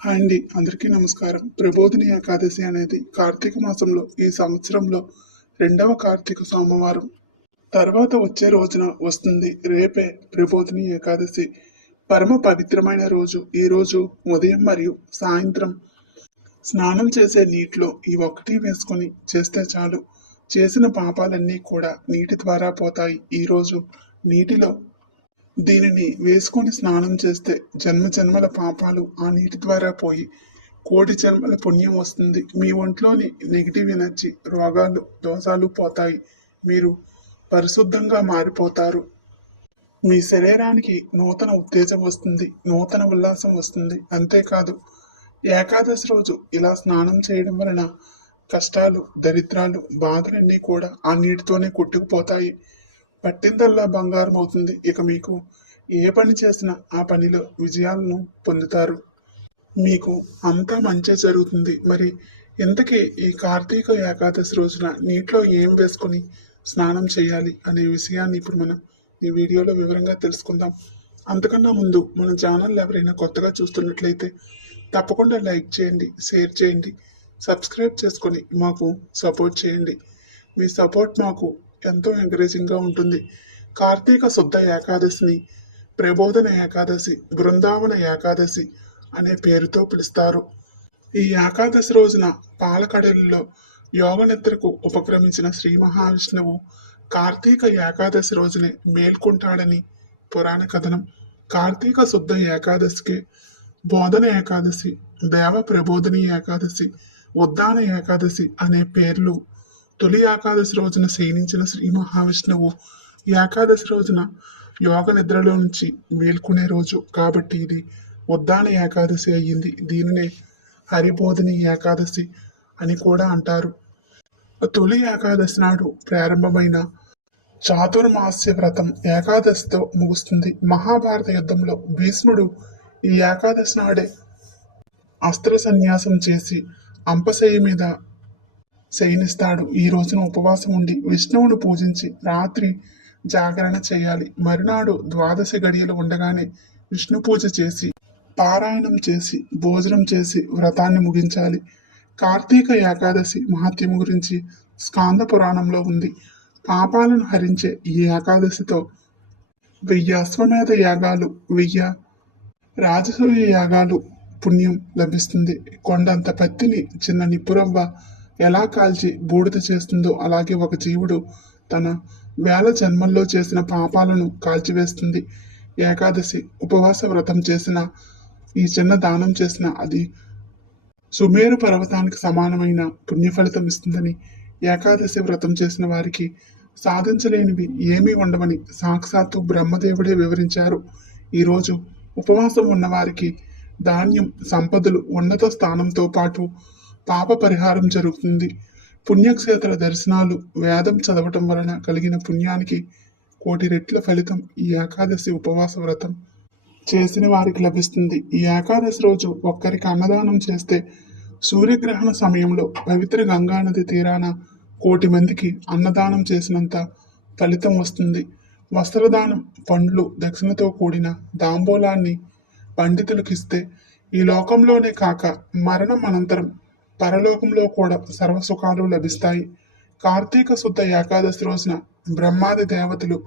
Hi అండి, అందరికీ నమస్కారం. ప్రబోధిని ఏకాదశి అనేది కార్తీక మాసంలో ఈ సంవత్సరంలో రెండవ కార్తీక సోమవారం తర్వాత వచ్చే రోజున వస్తుంది. రేపే ప్రబోధిని ఏకాదశి. పరమ పవిత్రమైన రోజు. ఈ రోజు ఉదయం మరియు సాయంత్రం స్నానం చేసే నీటిలో ఈ ఒక్కటి వేసుకొని చేస్తే చాలు. చేసిన పాపాలన్నీ కూడా నీటి ద్వారా పోతాయి. ఈరోజు నీటిలో దీనిని వేసుకొని స్నానం చేస్తే జన్మ జన్మల పాపాలు ఆ నీటి ద్వారా పోయి కోటి జన్మల పుణ్యం వస్తుంది. మీ ఒంట్లోని నెగిటివ్ ఎనర్జీ, రోగాలు, దోషాలు పోతాయి. మీరు పరిశుద్ధంగా మారిపోతారు. మీ శరీరానికి నూతన ఉత్తేజం వస్తుంది, నూతన ఉల్లాసం వస్తుంది. అంతేకాదు, ఏకాదశి రోజు ఇలా స్నానం చేయడం వలన కష్టాలు, దరిద్రాలు, బాధలన్నీ కూడా ఆ నీటితోనే కొట్టుకుపోతాయి. పట్టిందల్లా బంగారం అవుతుంది. ఇక మీకు ఏ పని చేసినా ఆ పనిలో విజయాలను పొందుతారు. మీకు అంతా మంచి జరుగుతుంది. మరి ఇంతకీ ఈ కార్తీక ఏకాదశి రోజున నీటిలో ఏం వేసుకొని స్నానం చేయాలి అనే విషయాన్ని ఇప్పుడు మనం ఈ వీడియోలో వివరంగా తెలుసుకుందాం. అంతకన్నా ముందు మన ఛానల్ ఎవరైనా కొత్తగా చూస్తున్నట్లయితే తప్పకుండా లైక్ చేయండి, షేర్ చేయండి, సబ్స్క్రైబ్ చేసుకొని మాకు సపోర్ట్ చేయండి. మీ సపోర్ట్ మాకు ఎంతో ఎంకరేజింగ్గా ఉంటుంది. కార్తీక శుద్ధ ఏకాదశిని ప్రబోధన ఏకాదశి, బృందావన ఏకాదశి అనే పేరుతో పిలుస్తారు. ఈ ఏకాదశి రోజున పాలకడలిలో యోగ నిద్రకు ఉపక్రమించిన శ్రీ మహావిష్ణువు కార్తీక ఏకాదశి రోజునే మేల్కొంటాడని పురాణ కథనం. కార్తీక శుద్ధ ఏకాదశికి బోధన ఏకాదశి, దేవ ప్రబోధిని ఏకాదశి, ఉద్దాన ఏకాదశి అనే పేర్లు. తొలి ఏకాదశి రోజున శయనించిన శ్రీ మహావిష్ణువు ఏకాదశి రోజున యోగ నిద్రలో నుంచి మేల్కొనే రోజు కాబట్టి ఇది ఉద్దాన ఏకాదశి అయ్యింది. దీనినే హరిబోధిని ఏకాదశి అని కూడా అంటారు. తొలి ఏకాదశి నాడు ప్రారంభమైన చాతుర్మాస్య వ్రతం ఏకాదశితో ముగుస్తుంది. మహాభారత యుద్ధంలో భీష్ముడు ఈ ఏకాదశి నాడే అస్త్ర సన్యాసం చేసి అంపశయ్య మీద శయనిస్తాడు. ఈ రోజున ఉపవాసం ఉండి విష్ణువును పూజించి రాత్రి జాగరణ చేయాలి. మరునాడు ద్వాదశి గడియలు ఉండగానే విష్ణు పూజ చేసి పారాయణం చేసి భోజనం చేసి వ్రతాన్ని ముగించాలి. కార్తీక ఏకాదశి మహత్యం గురించి స్కాంద పురాణంలో ఉంది. పాపాలను హరించే ఈ ఏకాదశితో 1000 అశ్వమేధ యాగాలు, 1000 రాజసూయ యాగాలు పుణ్యం లభిస్తుంది. కొండంత పత్తిని చిన్న నిప్పురవ్వ ఎలా కాల్చి బూడిద చేస్తుందో అలాగే ఒక జీవుడు తన 1000 జన్మల్లో చేసిన పాపాలను కాల్చివేస్తుంది. ఏకాదశి ఉపవాస వ్రతం చేసిన, ఈ చిన్న దానం చేసిన అది సుమేరు పర్వతానికి సమానమైన పుణ్య ఫలితం ఇస్తుందని, ఏకాదశి వ్రతం చేసిన వారికి సాధించలేనివి ఏమీ ఉండవని సాక్షాత్తు బ్రహ్మదేవుడే వివరించారు. ఈరోజు ఉపవాసం ఉన్నవారికి ధాన్యం, సంపదలు, ఉన్నత స్థానంతో పాటు పాప పరిహారం జరుగుతుంది. పుణ్యక్షేత్ర దర్శనాలు, వేదం చదవటం వలన కలిగిన పుణ్యానికి 1,000,000 రెట్ల ఫలితం ఈ ఏకాదశి ఉపవాస వ్రతం చేసిన వారికి లభిస్తుంది. ఈ ఏకాదశి రోజు ఒక్కరికి అన్నదానం చేస్తే సూర్యగ్రహణ సమయంలో పవిత్ర గంగానది తీరాన 1,000,000 మందికి అన్నదానం చేసినంత ఫలితం వస్తుంది. వస్త్రదానం, పండ్లు, దక్షిణతో కూడిన తాంబూలాన్ని పండితులకు ఇస్తే ఈ లోకంలోనే కాక మరణం అనంతరం పరలోకంలో కూడా సర్వసుఖాలు లభిస్తాయి. కార్తీక శుద్ధ ఏకాదశి రోజున బ్రహ్మాది దేవతలు,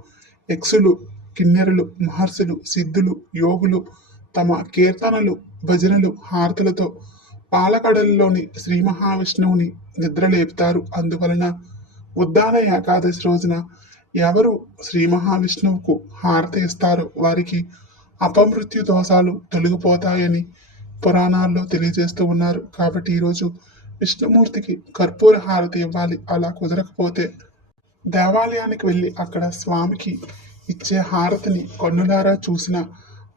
యక్షులు, కిన్నెరులు, మహర్షులు, సిద్ధులు, యోగులు తమ కీర్తనలు, భజనలు, హారతులతో పాలకడలిలోని శ్రీ మహావిష్ణువుని నిద్రలేపుతారు. అందువలన ఉద్దాన ఏకాదశి రోజున ఎవరు శ్రీ మహావిష్ణువుకు హారతి ఇస్తారో వారికి అపమృత్యు దోషాలు తొలగిపోతాయని పురాణాల్లో తెలియజేస్తూ ఉన్నారు. కాబట్టి ఈరోజు విష్ణుమూర్తికి కర్పూర హారతి ఇవ్వాలి. అలా కుదరకపోతే దేవాలయానికి వెళ్ళి అక్కడ స్వామికి ఇచ్చే హారతిని కన్నులారా చూసిన,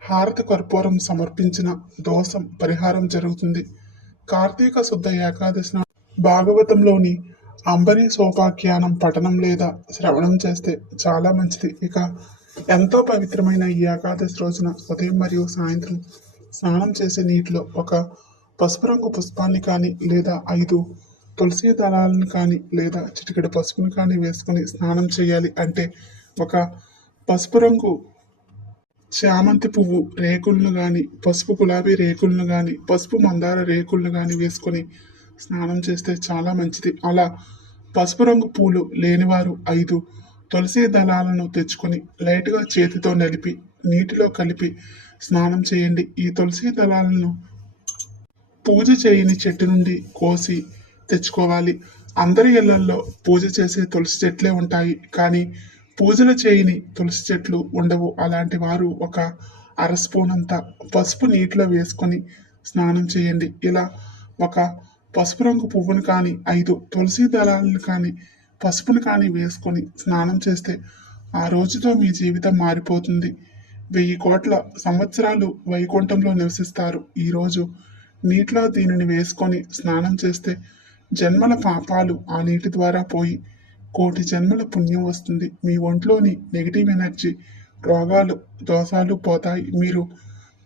హారతి కర్పూరం సమర్పించిన దోషం పరిహారం జరుగుతుంది. కార్తీక శుద్ధ ఏకాదశి భాగవతంలోని అంబరీ సోపాఖ్యానం పఠనం లేదా శ్రవణం చేస్తే చాలా మంచిది. ఇక ఎంతో పవిత్రమైన ఈ ఏకాదశి రోజున ఉదయం మరియు సాయంత్రం స్నానం చేసే నీటిలో ఒక పసుపు రంగు పుష్పాన్ని కానీ లేదా 5 తులసి దళాలను కానీ లేదా చిటికెడు పసుపుని కానీ వేసుకొని స్నానం చేయాలి. అంటే ఒక పసుపు రంగు చామంతి పువ్వు రేకులను గాని, పసుపు గులాబీ రేకులను గాని, పసుపు మందార రేకులను గాని వేసుకొని స్నానం చేస్తే చాలా మంచిది. అలా పసుపు రంగు పూలు లేనివారు 5 తులసి దళాలను తెచ్చుకొని లైట్గా చేతితో నలిపి నీటిలో కలిపి స్నానం చేయండి. ఈ తులసి దళాలను పూజ చేయని చెట్టు నుండి కోసి తెచ్చుకోవాలి. అందరి ఇళ్లల్లో పూజ చేసే తులసి చెట్లే ఉంటాయి, కానీ పూజలు చేయని తులసి చెట్లు ఉండవు. అలాంటి వారు ఒక అర స్పూన్ అంత పసుపు నీటిలో వేసుకొని స్నానం చేయండి. ఇలా ఒక పసుపు రంగు పువ్వును కానీ 5 తులసి దళాలను కానీ పసుపును కానీ వేసుకొని స్నానం చేస్తే ఆ రోజుతో మీ జీవితం మారిపోతుంది. 1000 కోట్ల సంవత్సరాలు వైకుంఠంలో నివసిస్తారు. ఈరోజు నీటిలో దీనిని వేసుకొని స్నానం చేస్తే జన్మల పాపాలు ఆ నీటి ద్వారా పోయి 1,000,000 జన్మల పుణ్యం వస్తుంది. మీ ఒంట్లోని నెగిటివ్ ఎనర్జీ, రోగాలు, దోషాలు పోతాయి. మీరు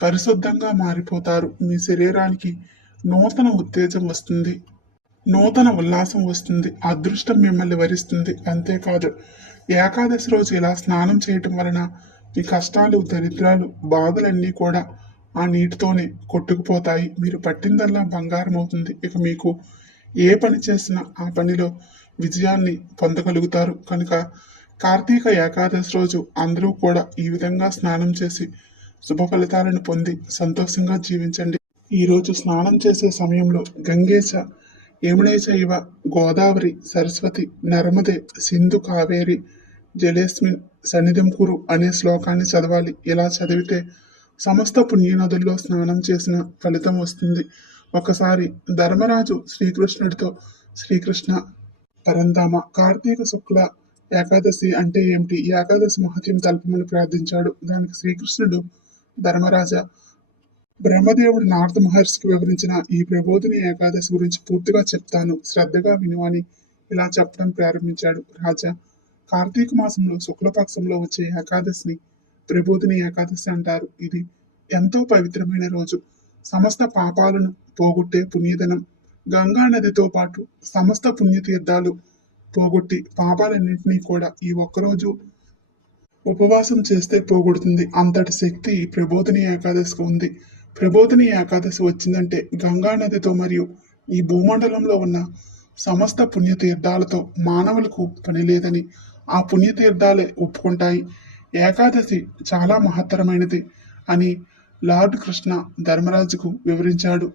పరిశుద్ధంగా మారిపోతారు. మీ శరీరానికి నూతన ఉత్తేజం వస్తుంది, నూతన ఉల్లాసం వస్తుంది. అదృష్టం మిమ్మల్ని వరిస్తుంది. అంతేకాదు, ఏకాదశి రోజు ఇలా స్నానం చేయటం వలన మీ కష్టాలు, దరిద్రాలు, బాధలన్నీ కూడా ఆ నీటితోనే కొట్టుకుపోతాయి. మీరు పట్టిందల్లా బంగారం అవుతుంది. ఇక మీకు ఏ పని చేసినా ఆ పనిలో విజయాన్ని పొందగలుగుతారు. కనుక కార్తీక ఏకాదశి రోజు అందరూ కూడా ఈ విధంగా స్నానం చేసి శుభ ఫలితాలను పొంది సంతోషంగా జీవించండి. ఈరోజు స్నానం చేసే సమయంలో గంగేశ, యమునే చైవ గోదావరి సరస్వతి నర్మదే సింధు కావేరి జలేస్మిన్ సన్నిధిం కురు అనే శ్లోకాన్ని చదవాలి. ఇలా చదివితే సమస్త పుణ్యనదుల్లో స్నానం చేసిన ఫలితం వస్తుంది. ఒకసారి ధర్మరాజు శ్రీకృష్ణుడితో, శ్రీకృష్ణ పరంధామ, కార్తీక శుక్ల ఏకాదశి అంటే ఏమిటి, ఈ ఏకాదశి మహత్యం తెలపమని ప్రార్థించాడు. దానికి శ్రీకృష్ణుడు, ధర్మరాజా, బ్రహ్మదేవుడు నారద మహర్షికి వివరించిన ఈ ప్రబోధిని ఏకాదశి గురించి పూర్తిగా చెప్తాను, శ్రద్ధగా విను అని ఇలా చెప్పడం ప్రారంభించాడు. రాజా, కార్తీక మాసంలో శుక్లపక్షంలో వచ్చే ఏకాదశిని ప్రబోధిని ఏకాదశి అంటారు. ఇది ఎంతో పవిత్రమైన రోజు. సమస్త పాపాలను పోగొట్టే పుణ్యదినం. గంగా నదితో పాటు సమస్త పుణ్యతీర్థాలు పోగొట్టి పాపాలన్నింటినీ కూడా ఈ ఒక్కరోజు ఉపవాసం చేస్తే పోగొడుతుంది. అంతటి శక్తి ప్రబోధిని ఏకాదశికి ఉంది. ప్రబోధిని ఏకాదశి వచ్చిందంటే గంగా నదితో మరియు ఈ భూమండలంలో ఉన్న సమస్త పుణ్యతీర్థాలతో మానవులకు పని లేదని ఆ పుణ్యతీర్థాలే ఒప్పుకుంటాయి. ఏకాదశి చాలా మహత్తరమైనది అని లార్డ్ కృష్ణ ధర్మరాజుకు వివరించాడు.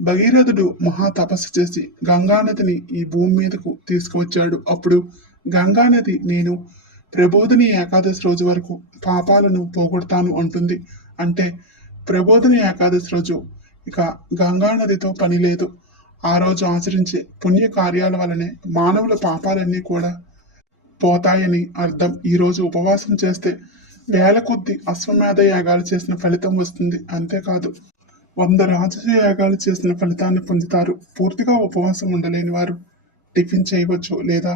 భగీరథుడు మహా తపస్సు చేసి గంగానదిని ఈ భూమి మీదకు తీసుకువచ్చాడు. అప్పుడు గంగానది, నేను ప్రబోధిని ఏకాదశి రోజు వరకు పాపాలను పోగొడతాను అంటుంది. అంటే ప్రబోధిని ఏకాదశి రోజు ఇక గంగానదితో పని లేదు. ఆ రోజు ఆచరించే పుణ్య కార్యాల వలనే మానవుల పాపాలన్నీ కూడా పోతాయని అర్థం. ఈరోజు ఉపవాసం చేస్తే వేల కొద్ది అశ్వమేధ యాగాలు చేసిన ఫలితం వస్తుంది. అంతేకాదు, 100 రాజస యాగాలు చేసిన ఫలితాన్ని పొందుతారు. పూర్తిగా ఉపవాసం ఉండలేని వారు టిఫిన్ చేయవచ్చు, లేదా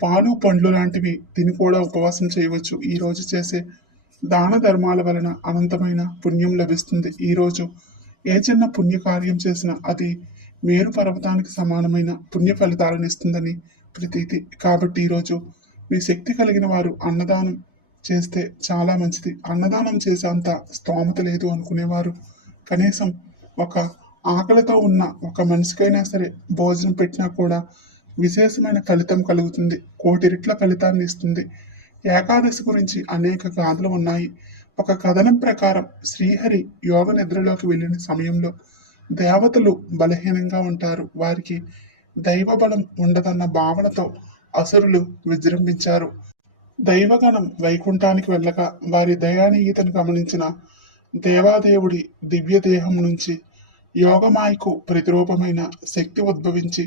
పాలు, పండ్లు లాంటివి తిని కూడా ఉపవాసం చేయవచ్చు. ఈ రోజు చేసే దాన ధర్మాల వలన అనంతమైన పుణ్యం లభిస్తుంది. ఈరోజు ఏ చిన్న పుణ్య కార్యం చేసినా అది మేరు పర్వతానికి సమానమైన పుణ్య ఫలితాలను ఇస్తుందని ప్రతీతి. కాబట్టి ఈరోజు మీ శక్తి కలిగిన వారు అన్నదానం చేస్తే చాలా మంచిది. అన్నదానం చేసే అంత స్తోమత లేదు అనుకునేవారు కనీసం ఒక ఆకలితో ఉన్న ఒక మనిషికైనా సరే భోజనం పెట్టినా కూడా విశేషమైన ఫలితం కలుగుతుంది. 1,000,000 రెట్ల ఫలితాన్ని ఇస్తుంది. ఏకాదశి గురించి అనేక గాథలు ఉన్నాయి. ఒక కథనం ప్రకారం శ్రీహరి యోగ నిద్రలోకి వెళ్ళిన సమయంలో దేవతలు బలహీనంగా ఉంటారు, వారికి దైవ బలం ఉండదన్న భావనతో అసురులు విజృంభించారు. దైవగణం వైకుంఠానికి వెళ్ళగా వారి దయానీయతను గమనించిన దేవాదేవుడి దివ్య దేహం నుంచి యోగమాయకు ప్రతిరూపమైన శక్తి ఉద్భవించి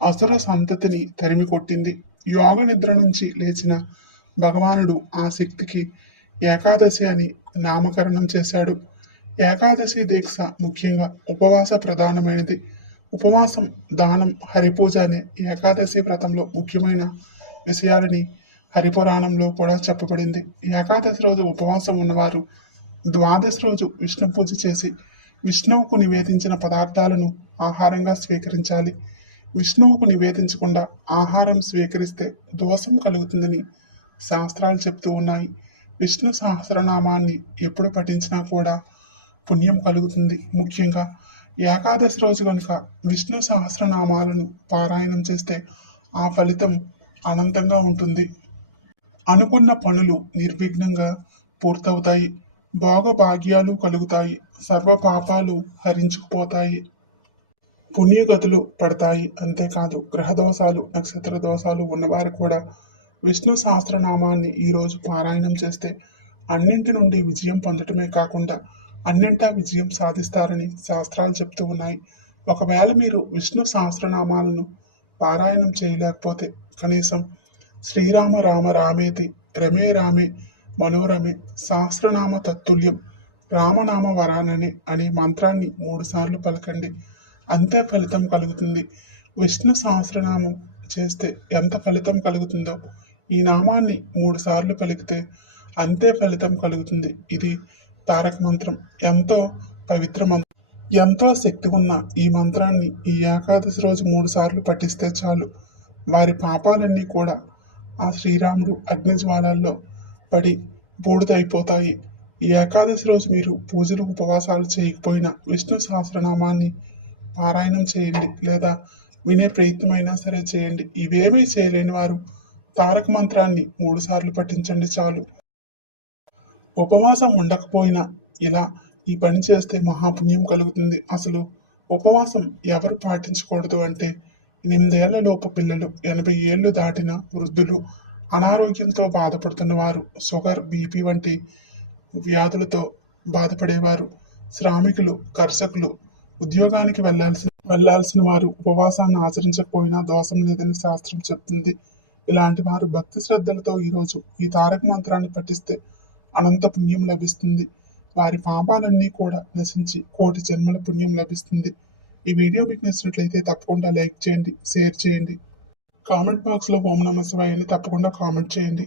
అసుర సంతతిని తరిమి కొట్టింది. యోగ నిద్ర నుంచి లేచిన భగవానుడు ఆ శక్తికి ఏకాదశి అని నామకరణం చేశాడు. ఏకాదశి దీక్ష ముఖ్యంగా ఉపవాస ప్రధానమైనది. ఉపవాసం, దానం, హరిపూజ అనే ఏకాదశి వ్రతంలో ముఖ్యమైన విషయాలని హరిపురాణంలో కూడా చెప్పబడింది. ఏకాదశి రోజు ఉపవాసం ఉన్నవారు ద్వాదశి రోజు విష్ణు పూజ చేసి విష్ణువుకు నివేదించిన పదార్థాలను ఆహారంగా స్వీకరించాలి. విష్ణువుకు నివేదించకుండా ఆహారం స్వీకరిస్తే దోషం కలుగుతుందని శాస్త్రాలు చెప్తూ ఉన్నాయి. విష్ణు సహస్రనామాన్ని ఎప్పుడు పఠించినా కూడా పుణ్యం కలుగుతుంది. ముఖ్యంగా ఏకాదశి రోజు కనుక విష్ణు సహస్రనామాలను పారాయణం చేస్తే ఆ ఫలితం అనంతంగా ఉంటుంది. అనుకున్న పనులు నిర్విఘ్నంగా పూర్తవుతాయి. భోగభాగ్యాలు కలుగుతాయి. సర్వ పాపాలు హరించుకుపోతాయి. పుణ్యగతులు పడతాయి. అంతేకాదు గ్రహ దోషాలు, నక్షత్ర దోషాలు ఉన్నవారు కూడా విష్ణు సహస్రనామాన్ని ఈరోజు పారాయణం చేస్తే అన్నింటి నుండి విజయం పొందటమే కాకుండా అన్నింటా విజయం సాధిస్తారని శాస్త్రాలు చెప్తూ ఉన్నాయి. ఒకవేళ మీరు విష్ణు సహస్రనామాలను పారాయణం చేయలేకపోతే కనీసం శ్రీరామ రామ రామేతి రమే రామే మనోరమే సహస్రనామ తత్తుల్యం రామనామ వరాననే అనే మంత్రాన్ని 3 సార్లు పలకండి. అంతే ఫలితం కలుగుతుంది. విష్ణు సహస్రనామం చేస్తే ఎంత ఫలితం కలుగుతుందో ఈ నామాన్ని 3 సార్లు పలికితే అంతే ఫలితం కలుగుతుంది. ఇది తారక మంత్రం. ఎంతో పవిత్ర మంత్రం. ఎంతో శక్తి ఉన్న ఈ మంత్రాన్ని ఈ ఏకాదశి రోజు 3 సార్లు పఠిస్తే చాలు. వారి పాపాలన్నీ కూడా ఆ శ్రీరాముడు అగ్నిజ్వాలల్లో పడి బూడిదైపోతాయి. ఈ ఏకాదశి రోజు మీరు పూజలు ఉపవాసాలు చేయకపోయినా విష్ణు సహస్రనామాన్ని పారాయణం చేయండి, లేదా వినే ప్రయత్నమైనా సరే చేయండి. ఇవేమీ చేయలేని వారు తారక మంత్రాన్ని 3 సార్లు పఠించండి చాలు. ఉపవాసం ఉండకపోయినా ఇలా ఈ పని చేస్తే మహాపుణ్యం కలుగుతుంది. అసలు ఉపవాసం ఎవరు పాటించకూడదు అంటే 8 ఏళ్ల లోపు పిల్లలు, 80 ఏళ్లు దాటిన వృద్ధులు, అనారోగ్యంతో బాధపడుతున్న వారు, షుగర్, బీపీ వంటి వ్యాధులతో బాధపడేవారు, శ్రామికులు, కర్షకులు, ఉద్యోగానికి వెళ్లాల్సిన వారు ఉపవాసాన్ని ఆచరించకపోయినా దోషం లేదని శాస్త్రం చెప్తుంది. ఇలాంటి వారు భక్తి శ్రద్ధలతో ఈరోజు ఈ తారక మంత్రాన్ని పఠిస్తే అనంత పుణ్యం లభిస్తుంది. వారి పాపాలన్నీ కూడా నశించి కోటి జన్మల పుణ్యం లభిస్తుంది. ఈ వీడియో మీకు నచ్చినట్లయితే తప్పకుండా లైక్ చేయండి, షేర్ చేయండి. కామెంట్ బాక్స్లో ఓం నమః శివాయ అని తప్పకుండా కామెంట్ చేయండి.